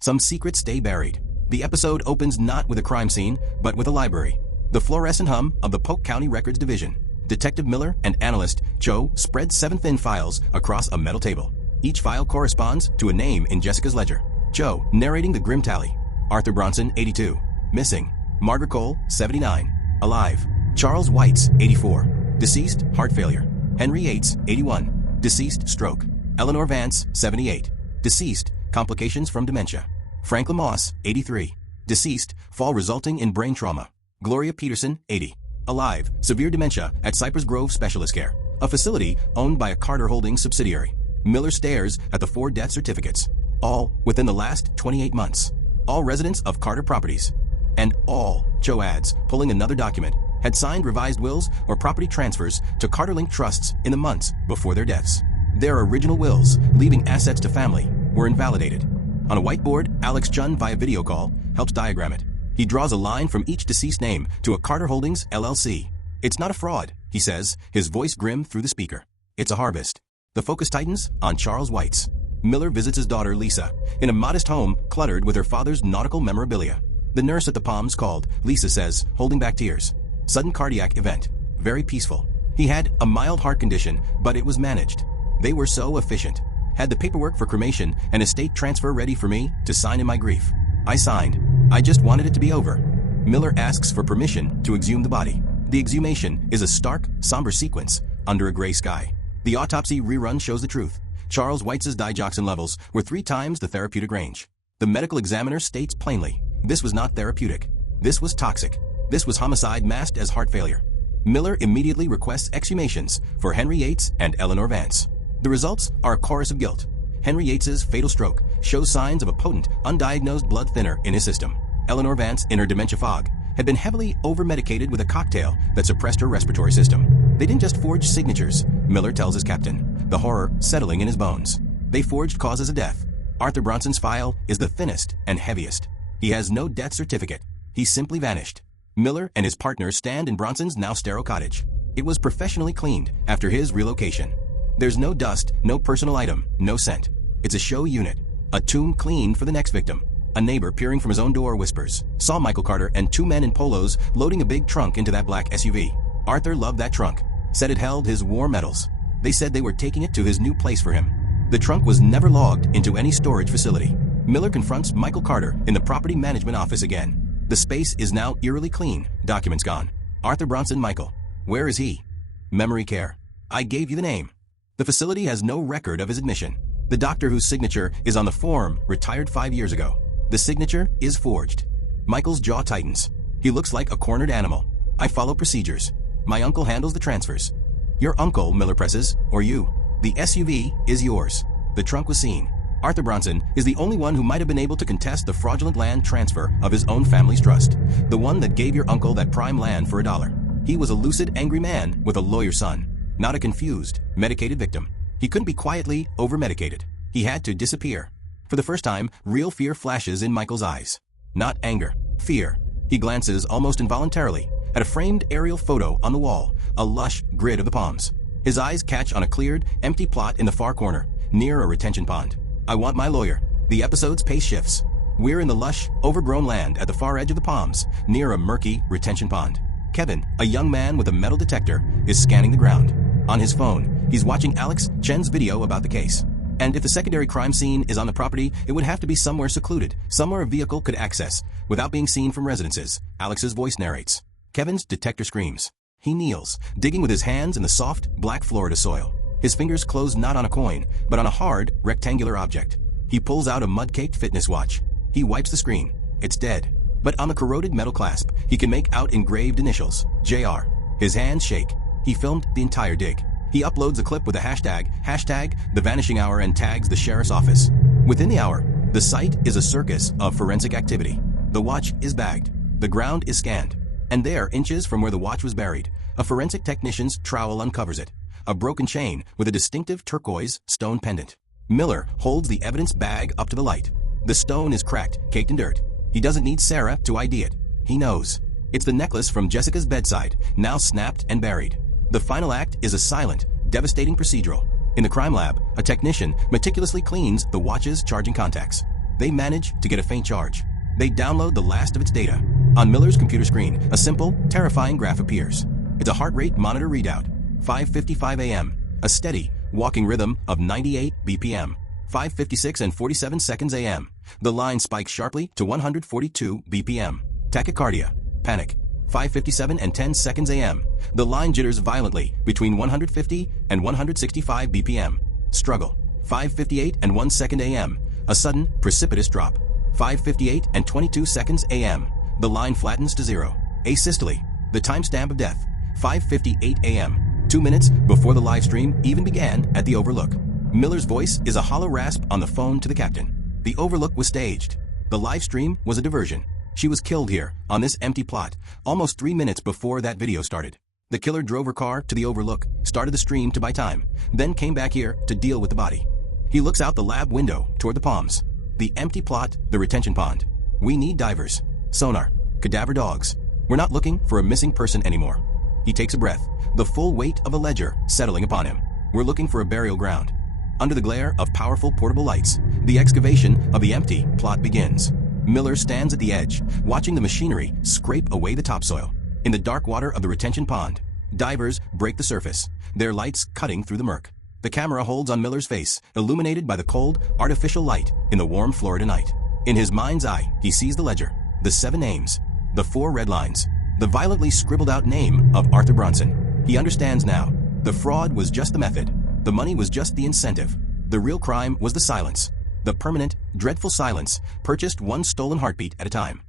Some secrets stay buried. The episode opens not with a crime scene, but with a library. The fluorescent hum of the Polk County Records Division. Detective Miller and analyst Cho spread 7 thin files across a metal table. Each file corresponds to a name in Jessica's ledger. Cho narrating the grim tally. Arthur Bronson, 82. Missing. Margaret Cole, 79. Alive. Charles Whites, 84. Deceased, heart failure. Henry Yates, 81. Deceased, stroke. Eleanor Vance, 78. Deceased, complications from dementia. Frank Lamosse, 83. Deceased, fall resulting in brain trauma. Gloria Peterson, 80. Alive, severe dementia at Cypress Grove Specialist Care, a facility owned by a Carter Holdings subsidiary. Miller stares at the 4 death certificates, all within the last 28 months. All residents of Carter Properties. And all, Cho adds, pulling another document, had signed revised wills or property transfers to Carter-linked trusts in the months before their deaths. Their original wills, leaving assets to family, were invalidated. On a whiteboard, Alex Chun, via video call, helps diagram it. He draws a line from each deceased name to a Carter Holdings LLC. It's not a fraud, he says, his voice grim through the speaker. It's a harvest. The focus tightens on Charles Whites. Miller visits his daughter, Lisa, in a modest home cluttered with her father's nautical memorabilia. The nurse at the Palms called, Lisa says, holding back tears. Sudden cardiac event. Very peaceful. He had a mild heart condition, but it was managed. They were so efficient. Had the paperwork for cremation and estate transfer ready for me to sign in my grief. I signed. I just wanted it to be over. Miller asks for permission to exhume the body. The exhumation is a stark, somber sequence under a gray sky. The autopsy rerun shows the truth. Charles Whites' digoxin levels were 3 times the therapeutic range. The medical examiner states plainly, this was not therapeutic. This was toxic. This was homicide masked as heart failure. Miller immediately requests exhumations for Henry Yates and Eleanor Vance. The results are a chorus of guilt. Henry Yates' fatal stroke shows signs of a potent, undiagnosed blood thinner in his system. Eleanor Vance, in her dementia fog, had been heavily over-medicated with a cocktail that suppressed her respiratory system. They didn't just forge signatures, Miller tells his captain, the horror settling in his bones. They forged causes of death. Arthur Bronson's file is the thinnest and heaviest. He has no death certificate. He simply vanished. Miller and his partner stand in Bronson's now sterile cottage. It was professionally cleaned after his relocation. There's no dust, no personal item, no scent. It's a show unit. A tomb cleaned for the next victim. A neighbor peering from his own door whispers, saw Michael Carter and 2 men in polos loading a big trunk into that black SUV. Arthur loved that trunk, said it held his war medals. They said they were taking it to his new place for him. The trunk was never logged into any storage facility. Miller confronts Michael Carter in the property management office again. The space is now eerily clean, documents gone. Arthur Bronson, Michael. Where is he? Memory care. I gave you the name. The facility has no record of his admission. The doctor whose signature is on the form retired 5 years ago. The signature is forged. Michael's jaw tightens. He looks like a cornered animal. I follow procedures. My uncle handles the transfers. Your uncle, Miller presses, or you. The SUV is yours. The trunk was seen. Arthur Bronson is the only one who might have been able to contest the fraudulent land transfer of his own family's trust. The one that gave your uncle that prime land for $1. He was a lucid, angry man with a lawyer's son, not a confused, medicated victim. He couldn't be quietly over-medicated. He had to disappear. For the first time, real fear flashes in Michael's eyes. Not anger, fear. He glances almost involuntarily at a framed aerial photo on the wall, a lush grid of the Palms. His eyes catch on a cleared, empty plot in the far corner, near a retention pond. I want my lawyer. The episode's pace shifts. We're in the lush, overgrown land at the far edge of the Palms, near a murky retention pond. Kevin, a young man with a metal detector, is scanning the ground. On his phone, he's watching Alex Chen's video about the case. And if the secondary crime scene is on the property, it would have to be somewhere secluded, somewhere a vehicle could access, without being seen from residences, Alex's voice narrates. Kevin's detector screams. He kneels, digging with his hands in the soft, black Florida soil. His fingers close not on a coin, but on a hard, rectangular object. He pulls out a mud-caked fitness watch. He wipes the screen. It's dead. But on the corroded metal clasp, he can make out engraved initials, JR. His hands shake. He filmed the entire dig. He uploads a clip with a hashtag the vanishing hour, and tags the sheriff's office. Within the hour, the site is a circus of forensic activity. The watch is bagged. The ground is scanned. And there, inches from where the watch was buried, a forensic technician's trowel uncovers it. A broken chain with a distinctive turquoise stone pendant. Miller holds the evidence bag up to the light. The stone is cracked, caked in dirt. He doesn't need Sarah to ID it. He knows. It's the necklace from Jessica's bedside, now snapped and buried. The final act is a silent, devastating procedural. In the crime lab, a technician meticulously cleans the watch's charging contacts. They manage to get a faint charge. They download the last of its data. On Miller's computer screen, a simple, terrifying graph appears. It's a heart rate monitor readout. 5:55 a.m. A steady, walking rhythm of 98 BPM. 5:56 and 47 seconds a.m. The line spikes sharply to 142 BPM. Tachycardia. Panic. 5:57 and 10 seconds a.m. The line jitters violently between 150 and 165 BPM. Struggle. 5:58 and 1 second a.m. A sudden, precipitous drop. 5:58 and 22 seconds a.m. The line flattens to zero. Asystole. The timestamp of death. 5:58 a.m. 2 minutes before the live stream even began at the Overlook. Miller's voice is a hollow rasp on the phone to the captain. The Overlook was staged. The live stream was a diversion. She was killed here, on this empty plot, almost 3 minutes before that video started. The killer drove her car to the Overlook, started the stream to buy time, then came back here to deal with the body. He looks out the lab window toward the palms. The empty plot, the retention pond. We need divers, sonar, cadaver dogs. We're not looking for a missing person anymore. He takes a breath, the full weight of a ledger settling upon him. We're looking for a burial ground. Under the glare of powerful portable lights, the excavation of the empty plot begins. Miller stands at the edge, watching the machinery scrape away the topsoil. In the dark water of the retention pond, divers break the surface, their lights cutting through the murk. The camera holds on Miller's face, illuminated by the cold, artificial light in the warm Florida night. In his mind's eye, he sees the ledger, the 7 names, the 4 red lines, the violently scribbled-out name of Arthur Bronson. He understands now. The fraud was just the method. The money was just the incentive. The real crime was the silence. The permanent, dreadful silence, purchased one stolen heartbeat at a time.